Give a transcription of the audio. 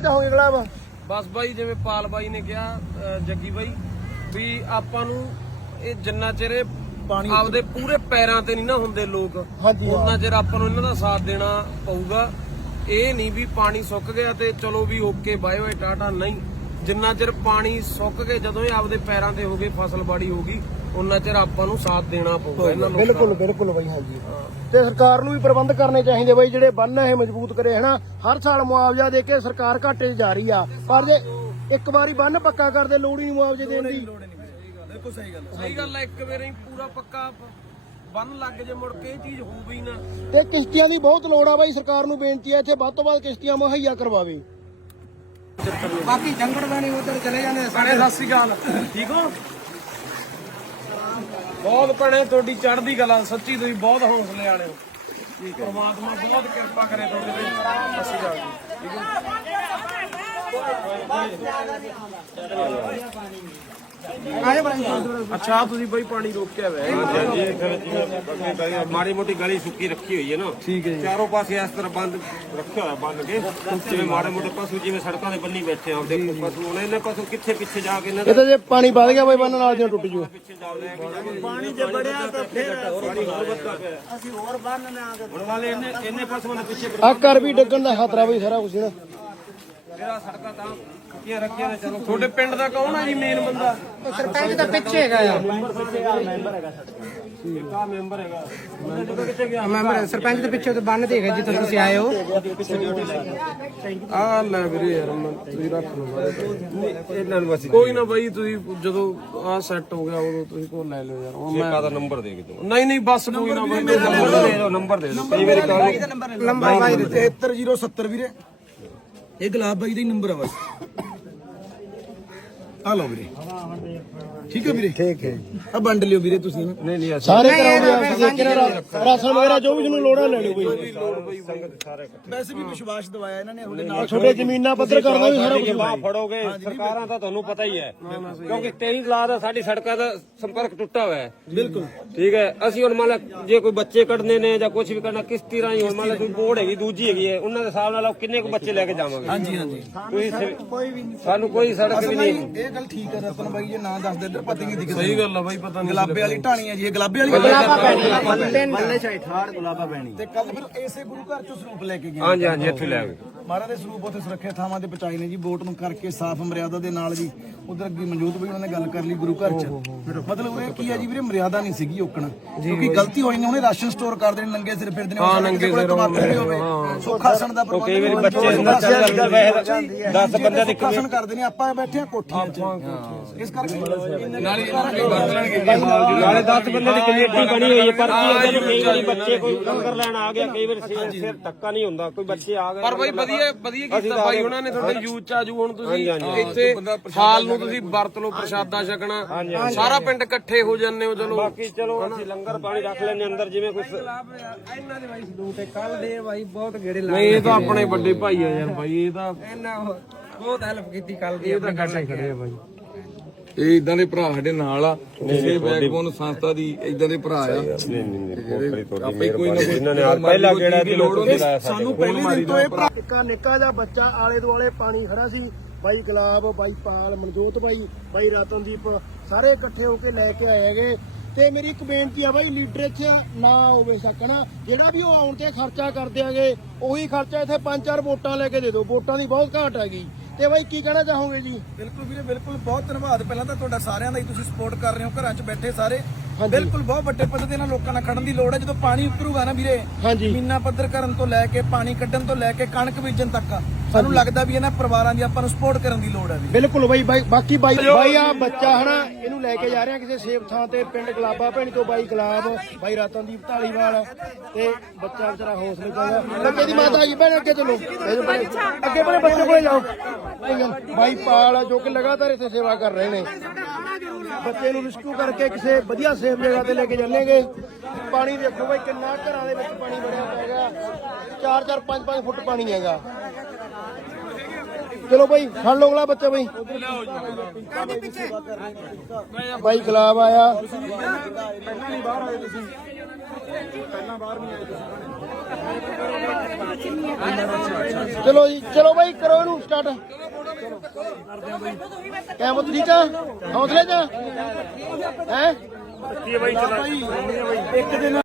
ਚਾਹੋਗੇ ਗਲਾਬ ਬਸ ਬਾਈ ਜਿਵੇਂ ਪਾਲ ਬਾਈ ਨੇ ਕਿਹਾ ਅਹ ਜੱਗੀ ਬਾਈ ਵੀ ਆਪਾਂ ਨੂੰ ਇਹ ਜਿੰਨਾ ਚਿਰ ਇਹ ਪਾਣੀ ਆਪਦੇ ਪੂਰੇ ਪੈਰਾਂ ਤੇ ਨਹੀਂ ਨਾ ਹੁੰਦੇ ਲੋਕ ਹਾਂਜੀ। ਉਹਨਾਂ ਚਿਰ ਆਪਾਂ ਨੂੰ ਇਹਨਾਂ ਦਾ ਸਾਥ ਦੇਣਾ ਪਊਗਾ। ਇਹ ਨਹੀਂ ਵੀ ਪਾਣੀ ਸੁੱਕ ਗਿਆ ਤੇ ਚਲੋ ਵੀ ਓਕੇ ਬਾਏ ਬਾਏ ਟਾਟਾ ਨਹੀਂ। ਜਿੰਨਾ ਚਿਰ ਪਾਣੀ ਸੁੱਕ ਕੇ ਜਦੋਂ ਇਹ ਆਪਦੇ ਪੈਰਾਂ ਤੇ ਹੋ ਗਏ ਫਸਲ ਬਾੜੀ ਹੋ ਗਈ ਉਹਨਾਂ ਚਿਰ ਆਪਾਂ ਨੂੰ ਸਾਥ ਦੇਣਾ ਪਊਗਾ ਇਹਨਾਂ ਲੋਕਾਂ ਬਿਲਕੁਲ ਬਿਲਕੁਲ ਬਾਈ ਹਾਂਜੀ। ਤੇ ਸਰਕਾਰ ਨੂੰ ਵੀ ਪ੍ਰਬੰਧ ਕਰਨੇ ਚਾਹੀਦੇ ਬਾਈ ਜਿਹੜੇ ਬੰਨ ਇਹ ਮਜ਼ਬੂਤ ਕਰੇ ਹਨਾ? ਹਰ ਸਾਲ ਮੁਆਵਜ਼ਾ ਦੇ ਕੇ ਸਰਕਾਰ ਘਾਟੇ 'ਚ ਜਾ ਰਹੀ ਆ। ਪਰ ਜੇ ਇੱਕ ਵਾਰੀ ਬੰਨ ਪੱਕਾ ਕਰਦੇ ਲੋੜ ਹੀ ਨਹੀਂ ਮੁਆਵਜ਼ੇ ਦੇਣ ਦੀ। ਬਿਲਕੁਲ ਸਹੀ ਗੱਲ ਸਹੀ ਗੱਲ ਹੈ ਇੱਕ ਵਾਰੀ ਪੂਰਾ ਪੱਕਾ ਬੰਨ ਲੱਗ ਜੇ ਮੁੜ ਕੇ ਇਹ ਚੀਜ਼ ਹੋਊ ਹੀ ਨਾ। ਤੇ ਕਿਸ਼ਤੀਆਂ ਦੀ ਬਹੁਤ ਲੋੜ ਆ ਬਾਈ ਸਰਕਾਰ ਨੂੰ ਬੇਨਤੀ ਹੈ ਇੱਥੇ ਵੱਧ ਤੋਂ ਵੱਧ ਕਿਸ਼ਤੀਆਂ ਮੁਹੱਈਆ ਕਰਵਾਵੇ। ਬਾਕੀ ਜੰਗੜ ਬਾਣੀ ਉਧਰ ਚਲੇ ਜਾਂਦੇ ਭੈਣੇ ਸਤਿ ਸ਼੍ਰੀ ਅਕਾਲ। ਠੀਕ ਹੋ? ਬਹੁਤ ਭੈਣੇ ਤੁਹਾਡੀ ਚੜ੍ਹਦੀ ਕਲਾ ਸੱਚੀ ਤੁਸੀਂ ਬਹੁਤ ਹੌਸਲੇ ਵਾਲੇ ਹੋ। ਠੀਕ ਹੈ। ਪ੍ਰਮਾਤਮਾ ਬਹੁਤ ਕਿਰਪਾ ਕਰੇ ਤੁਹਾਡੇ ਤੇ। ਸਤਿ ਸ਼੍ਰੀ ਅਕਾਲ ਠੀਕ ਹੈ? ਅੱਛਾ ਤੁਸੀਂ ਬਈ ਪਾਣੀ ਰੋਕਿਆ ਹੋਇਆ ਮਾੜੀ ਮੋਟੀ ਗਲੀ ਸੁੱਕੀ ਰੱਖੀ ਹੋਈ ਹੈ ਨਾ। ਠੀਕ ਹੈ ਜੀ। ਚਾਰੋਂ ਪਾਸੇ ਇਸ ਤਰ੍ਹਾਂ ਬੰਦ ਰੱਖਿਆ ਹੋਇਆ ਬੰਨ ਕੇ। ਜਿਵੇਂ ਮਾੜੇ ਮੋਟੇ ਪਸ਼ੂ ਜਿਵੇਂ ਸੜਕਾਂ ਦੇ ਬੰਨੀ ਬੈਠੇ ਆ ਉਹਦੇ ਪਸ਼ੂ। ਹੁਣ ਇਹਨਾਂ ਪਸ਼ੂ ਕਿੱਥੇ ਪਿੱਛੇ ਜਾ ਕੇ ਇਹਨਾਂ ਇਹ ਤਾਂ ਜੇ ਪਾਣੀ ਵੱਧ ਗਿਆ ਬਾਈ ਬੰਨ ਨਾਲ ਜਿਹਾ ਟੁੱਟ ਜੂ। ਪਿੱਛੇ ਪਾਣੀ ਜੇ ਬੜਿਆ ਤਾਂ ਫਿਰ ਪਾਣੀ ਹੋਰ ਵੱਧਦਾ ਪਿਆ। ਅਸੀਂ ਹੋਰ ਬੰਨ ਨਾ ਹੁਣ ਵਾਲੇ ਇਹਨੇ ਇਹਨੇ ਪਸ਼ੂਆਂ ਦੇ ਪਿੱਛੇ ਆ ਘਰ ਵੀ ਡਿੱਗਣ ਦਾ ਖਤਰਾ ਬਈ ਸਾਰਾ ਕੁਝ ਨਾ। ਮੇਰਾ ਸੜਕਾਂ ਤਾਂ ਕੁੱਤੀਆਂ ਰੱਖੀਆਂ ਨੇ ਚਲੋ। ਤੁਹਾਡੇ ਪਿੰਡ ਦਾ ਕੌਣ ਆ ਜੀ ਮੇਨ ਬੰਦਾ? ਸਰਪੰਚ ਤਾਂ ਪਿੱਛੇ ਹੈਗਾ ਆ। ਕਾ ਮੈਂਬਰ ਹੈਗਾ। ਕਿੱਥੇ ਗਿਆ? ਮੈਂਬਰ ਸਰਪੰਚ ਦੇ ਪਿੱਛੇ ਤੇ ਬੰਨ ਦੇਗਾ ਜਿੱਥੇ ਤੁਸੀਂ ਆਏ ਹੋ। ਆ ਲੈ ਵੀਰੇ ਯਾਰ ਮੈਂ ਤੁਸੀਂ ਰੱਖ ਲਓ ਇਹਨਾਂ ਨੂੰ ਅਸੀਂ ਕੋਈ ਨਾ ਬਾਈ ਤੁਸੀਂ ਜਦੋਂ ਆ ਸੈੱਟ ਹੋ ਗਿਆ ਉਦੋਂ ਤੁਸੀਂ ਕੋਲ ਲੈ ਲਿਓ ਯਾਰ। ਹੁਣ ਮੈਂ ਕਾ ਦਾ ਨੰਬਰ ਦੇ ਕੇ ਦਿਓ ਨਹੀਂ ਨਹੀਂ ਬਸ ਕੋਈ ਨਾ ਬਾਈ ਨੰਬਰ ਦੇ ਦਿਓ। ਨੰਬਰ ਦੇ ਦਿਓ। ਲੰਬਾ ਬਾਈ 73070 ਵੀਰੇ। ਇਹ ਗੁਲਾਬ ਬਾਈ ਦਾ ਹੀ ਨੰਬਰ ਆ ਬਸ। ਆ ਲਓ ਵੀਰੇ। ਠੀਕ ਹੈ ਵੀਰੇ? ਠੀਕ ਹੈ। ਆ ਵੰਡ ਲਿਓ ਵੀਰੇ ਤੁਸੀਂ ਨਹੀਂ ਨਹੀਂ ਸਾਰੇ ਕਰਾਉਂਦੇ ਆ। ਰਾਸ਼ਨ ਵਗੈਰਾ ਜੋ ਵੀ ਤੁਹਾਨੂੰ ਲੋੜਾ ਲੈ ਲਿਓ ਬਈ। ਵੈਸੇ ਵੀ ਵਿਸ਼ਵਾਸ ਦਵਾਇਆ ਇਹਨਾਂ ਨੇ ਤੁਹਾਡੇ ਨਾਲ ਛੋਟੇ ਜ਼ਮੀਨਾਂ ਪੱਧਰ ਕਰਨਾ ਵੀ ਸਾਰਾ ਕੁਝ ਬਾਹ ਫੜੋਗੇ ਸਰਕਾਰਾਂ ਤਾਂ ਤੁਹਾਨੂੰ ਪਤਾ ਹੀ ਹੈ। ਕਿਉਂਕਿ 23 ਲਾ ਦਾ ਸਾਡੀ ਸੜਕਾਂ ਦਾ ਸੰਪਰਕ ਟੁੱਟਾ ਹੋਇਆ ਹੈ। ਬਿਲਕੁਲ। ਠੀਕ ਹੈ ਅਸੀਂ ਹੁਣ ਮੰਨ ਲਾ ਜੇ ਕੋਈ ਬੱਚੇ ਕੱਢਨੇ ਨੇ ਜਾਂ ਕੁਝ ਵੀ ਕਰਨਾ ਕਿਸ ਤਰ੍ਹਾਂ ਹੀ ਹੁਣ ਮੰਨ ਲਾ ਕੋਈ ਬੋਰਡ ਹੈਗੀ ਦੂਜੀ ਹੈਗੀ ਹੈ ਉਹਨਾਂ ਦੇ ਹਿਸਾਬ ਨਾਲ ਕਿੰਨੇ ਕੁ ਬੱਚੇ ਲੈ ਕੇ ਜਾਵਾਂਗੇ? ਹਾਂਜੀ ਹਾਂਜੀ। ਕੋਈ ਸਾਨੂੰ ਕੋਈ ਸੜਕ ਵੀ ਨਹੀਂ। ਇਹ ਗੱਲ ਠੀਕ ਹੈ ਰਤਨ ਬਾਈ ਜੇ ਨਾ ਦੱਸਦੇ ਪਤਾ ਨਹੀਂ ਦਿਖਦਾ ਸਹੀ ਗੱਲ ਆ ਬਾਈ ਪਤਾ ਨਹੀਂ ਗਲਾਬੇ ਵਾਲੀ ਢਾਣੀ ਹੈ ਜੀ ਇਹ ਗਲਾਬੇ ਵਾਲੀ ਤੇ ਕੱਲ ਫਿਰ ਇਸੇ ਗੁਰੂ ਘਰ ਚੋਂ ਸਰੂਪ ਲੈ ਕੇ ਗਏ। ਹਾਂਜੀ ਹਾਂਜੀ ਇੱਥੇ ਲੈ ਆਵੇ ਮਹਾਰਾਜ ਦੇ ਸਰੂਪ ਉੱਥੇ ਸੁਰੱਖਿਅਤ ਥਾਵਾਂ ਤੇ ਪਹੁੰਚਾਏ ਨੇ ਜੀ ਵੋਟ ਨੂੰ ਕਰਕੇ ਸਾਫ਼ ਮਰਿਆਦਾ ਦੇ ਨਾਲ ਜੀ ਉਧਰ ਅੱਗੇ ਮੌਜੂਦ ਵੀ ਉਹਨਾਂ ਨੇ ਗੱਲ ਕਰ ਲਈ ਗੁਰੂ ਘਰ ਚ। ਮਤਲਬ ਇਹ ਕੀ ਹੈ ਜੀ ਵੀਰੇ ਮਰਿਆਦਾ ਨਹੀਂ ਸੀਗੀ ਓਕਣ ਕਿਉਂਕਿ ਗਲਤੀ ਹੋਈ ਨੇ ਉਹਨੇ ਰਾਸ਼ਨ ਸਟੋਰ ਕਰ ਦੇਣੇ ਨੰਗੇ ਸਿਰ ਫਿਰਦੇ ਨੇ ਹਾਂ ਨੰਗੇ ਸਿਰ ਹੋਵੇ। ਸੁਖਾਸਣ ਦਾ ਪ੍ਰਬੰਧ ਕਈ ਵਾਰੀ ਬੱਚੇ ਅੰਦਰ ਚੱਲ ਜਾਂਦੇ ਵੈਸੇ 10 ਬੰਦਿਆਂ ਦੀ ਸੁਖਾਸਣ ਕਰਦੇ ਨੇ ਆਪਾਂ ਬੈਠੇ ਆ ਕੋਠੀਆਂ 'ਚ ਇਸ ਕਰਕੇ ਨਾਲੇ 10 ਬੰਦਿਆਂ ਦੀ ਕਮੇਟੀ ਬਣੀ ਹੋਈ ਹੈ ਪਰ ਕੀ ਹੈ ਕਈ ਵਾਰੀ ਬੱਚੇ ਕੋਈ ਲੰਗਰ ਲੈਣ ਆ ਗਿਆ ਕਈ ਵਾਰੀ ਸਿਰ ਸਿਰ ਧੱਕਾ ਨਹੀਂ ਹੁੰਦਾ ਕੋਈ ਬੱਚੇ ਆ ਗਏ ਪਰ ਬਾਈ ਵਧੀਆ ਵਧੀਆ ਕੀਤਾ ਬਾਈ ਉਹਨਾਂ ਨੇ ਤੁਹਾਡੇ ਯੂਥ ਚ ਆਜੂ ਹੁਣ ਤੁਸੀਂ ਇੱਥੇ ਹਾਲ ਨੂੰ ਤੁਸੀਂ ਵਰਤ ਲਓ ਪ੍ਰਸ਼ਾਦਾ ਛਕਣਾ। ਸਾਰਾ ਪਿੰਡ ਇਕੱਠੇ ਹੋ ਜਾਂਦੇ ਹੋ ਚਲੋ। ਬਾਕੀ ਚਲੋ ਅਸੀਂ ਲੰਗਰ ਪਾਣੀ ਰੱਖ ਲੈਣੇ ਅੰਦਰ ਜਿਵੇਂ ਕੋਈ ਇਹਨਾਂ ਦੇ ਬਾਈ ਸਲੂਟ ਹੈ ਕੱਲ ਦੇ ਬਾਈ ਬਹੁਤ ਗੇੜੇ ਲਾ ਨਹੀਂ ਇਹ ਤਾਂ ਆਪਣੇ ਵੱਡੇ ਭਾਈ ਆ ਯਾਰ ਬਾਈ ਇਹ ਤਾਂ ਇਹਨਾਂ ਬਹੁਤ ਹੈਲਪ ਕੀਤੀ ਕੱਲ ਦੀ ਆਪਣੇ ਘਰ ਖੜੇ ਆ ਬਾਈ। ਇਹ ਇਦਾਂ ਦੇ ਭਰਾ ਸਾਡੇ ਨਾਲ ਆ ਕਿਸੇ ਬੈਕਬੋਨ ਸੰਸਥਾ ਦੀ ਇਦਾਂ ਦੇ ਭਰਾ ਆ। ਆਪੇ ਕੋਈ ਨਾ ਕੋਈ ਜਿਨ੍ਹਾਂ ਨੇ ਪਹਿਲਾ ਗੇੜਾ ਦੀ ਲੋੜ ਹੁੰਦੀ ਸਾਨੂੰ ਪਹਿਲੇ ਦਿਨ ਤੋਂ ਇਹ ਭਰਾ ਨਿੱਕਾ ਨਿੱਕਾ ਜਿਹਾ ਬੱਚਾ ਆਲੇ ਦੁਆਲੇ ਪਾਣੀ ਖੜਾ ਸੀ। ਬਾਈ ਗੁਲਾਬ ਬਾਈ ਪਾਲ ਮਨਜੋਤ ਬਾਈ ਬਾਈ ਰਤਨਦੀਪ ਸਾਰੇ ਇਕੱਠੇ ਹੋ ਕੇ ਲੈ ਕੇ ਆਏ ਹੈਗੇ। ਤੇ ਮੇਰੀ ਇੱਕ ਬੇਨਤੀ ਆ ਬਾਈ ਲੀਡਰ ਇੱਥੇ ਨਾ ਹੋਵੇ ਸਕਣਾ ਜਿਹੜਾ ਵੀ ਉਹ ਆਉਣ ਤੇ ਖਰਚਾ ਕਰਦੇ ਆਗੇ ਉਹੀ ਖਰਚਾ ਇੱਥੇ ਪੰਜ ਚਾਰ ਵੋਟਾਂ ਲੈ ਕੇ ਦੇ ਦਿਓ। ਵੋਟਾਂ ਦੀ ਬਹੁਤ ਘਾਟ ਹੈਗੀ। ਤੇ ਬਾਈ ਕੀ ਕਹਿਣਾ ਚਾਹੋਗੇ ਜੀ? ਬਿਲਕੁਲ ਵੀਰੇ ਬਿਲਕੁਲ। ਬਹੁਤ ਧੰਨਵਾਦ। ਪਹਿਲਾਂ ਤਾਂ ਤੁਹਾਡਾ ਸਾਰਿਆਂ ਦਾ ਹੀ ਤੁਸੀਂ ਸਪੋਰਟ ਕਰ ਰਹੇ ਹੋ ਘਰਾਂ 'ਚ ਬੈਠੇ ਸਾਰੇ। ਬਿਲਕੁਲ ਬਹੁਤ ਵੱਡੇ ਪੱਧਰ ਤੇ ਇਹਨਾਂ ਲੋਕਾਂ ਨਾਲ ਖੜਨ ਦੀ ਲੋੜ ਹੈ। ਜਦੋਂ ਪਾਣੀ ਉਤਰੂਗਾ ਨਾ ਵੀਰੇ ਜ਼ਮੀਨਾਂ ਪੱਧਰ ਕਰਨ ਤੋਂ ਲੈ ਕੇ ਪਾਣੀ ਕੱਢਣ ਤੋਂ ਲੈ ਕੇ ਕਣਕ ਬੀਜਣ ਤੱਕ। ਸਾਨੂੰ ਲੱਗਦਾ ਵੀ ਇਹਨਾਂ ਪਰਿਵਾਰਾਂ ਦੀ ਆਪਾਂ ਨੂੰ ਸਪੋਰਟ ਕਰਨ ਦੀ ਲੋੜ ਹੈ ਵੀ। ਬਿਲਕੁਲ ਬਾਈ ਬਾਈ ਬਾਕੀ ਬਾਈ ਬਾਈ ਆ ਬੱਚਾ ਹਨਾ ਇਹਨੂੰ ਲੈ ਕੇ ਜਾ ਰਹੇ ਆ ਕਿਸੇ ਸੇਫ ਥਾਂ ਤੇ ਪਿੰਡ ਗਲਾਬਾ ਭੈਣੀ ਤੋਂ ਬਾਈ ਗੁਲਾਬ ਬਾਈ ਰਤਨਦੀਪ ਢਾਲੀਵਾਲ ਤੇ ਬੱਚਾ ਵਿਚਾਰਾ ਹੌਸਲੇ ਚਾਹੀਦਾ ਲੱਗੇ ਦੀ ਮਾਤਾ ਜੀ ਭੈਣ ਅੱਗੇ ਚਲੋ। ਅੱਗੇ ਬੜੇ ਬੱਚੇ ਕੋਲੇ ਜਾਓ। ਬਾਈ ਪਾਲ ਜੋ ਕਿ ਲਗਾਤਾਰ ਇੱਥੇ ਸੇਵਾ ਕਰ ਰਹੇ ਨੇ। ਬੱਚੇ ਨੂੰ ਰਿਸਕਿਊ ਕਰਕੇ ਕਿਸੇ ਵਧੀਆ ਸੇਫ ਜਗ੍ਹਾ ਤੇ ਲੈ ਕੇ ਚੱਲੇਗੇ ਪਾਣੀ ਦੇਖੋ ਬਾਈ ਕਿੰਨਾ ਘਰਾਂ ਦੇ ਵਿੱਚ ਪਾਣੀ ਭਰਿਆ ਪਿਆ ਹੈਗਾ। 4-4 5-5 ਫੁੱਟ ਪਾਣੀ ਹੈਗਾ। ਚਲੋ ਭਾਈ ਫੜ ਲਓ ਅਗਲਾ ਬੱਚਾ ਭਾਈ ਭਾਈ ਖਲਾਬ ਆਇਆ। ਪਹਿਲਾਂ ਨਹੀਂ ਬਾਹਰ ਆਏ ਤੁਸੀਂ ਪਹਿਲਾਂ ਬਾਹਰ ਨਹੀਂ ਆਏ ਤੁਸੀਂ ਚਲੋ ਜੀ ਚਲੋ ਭਾਈ ਕਰੋ ਇਹਨੂੰ ਸਟਾਰਟ ਕੈਮਰਾ ਠੀਕ ਆ? ਹੌਸਲੇ ਚ ਹੈ? ਕੀ ਭਾਈ ਚਲਾ। ਇੱਕ ਦਿਨ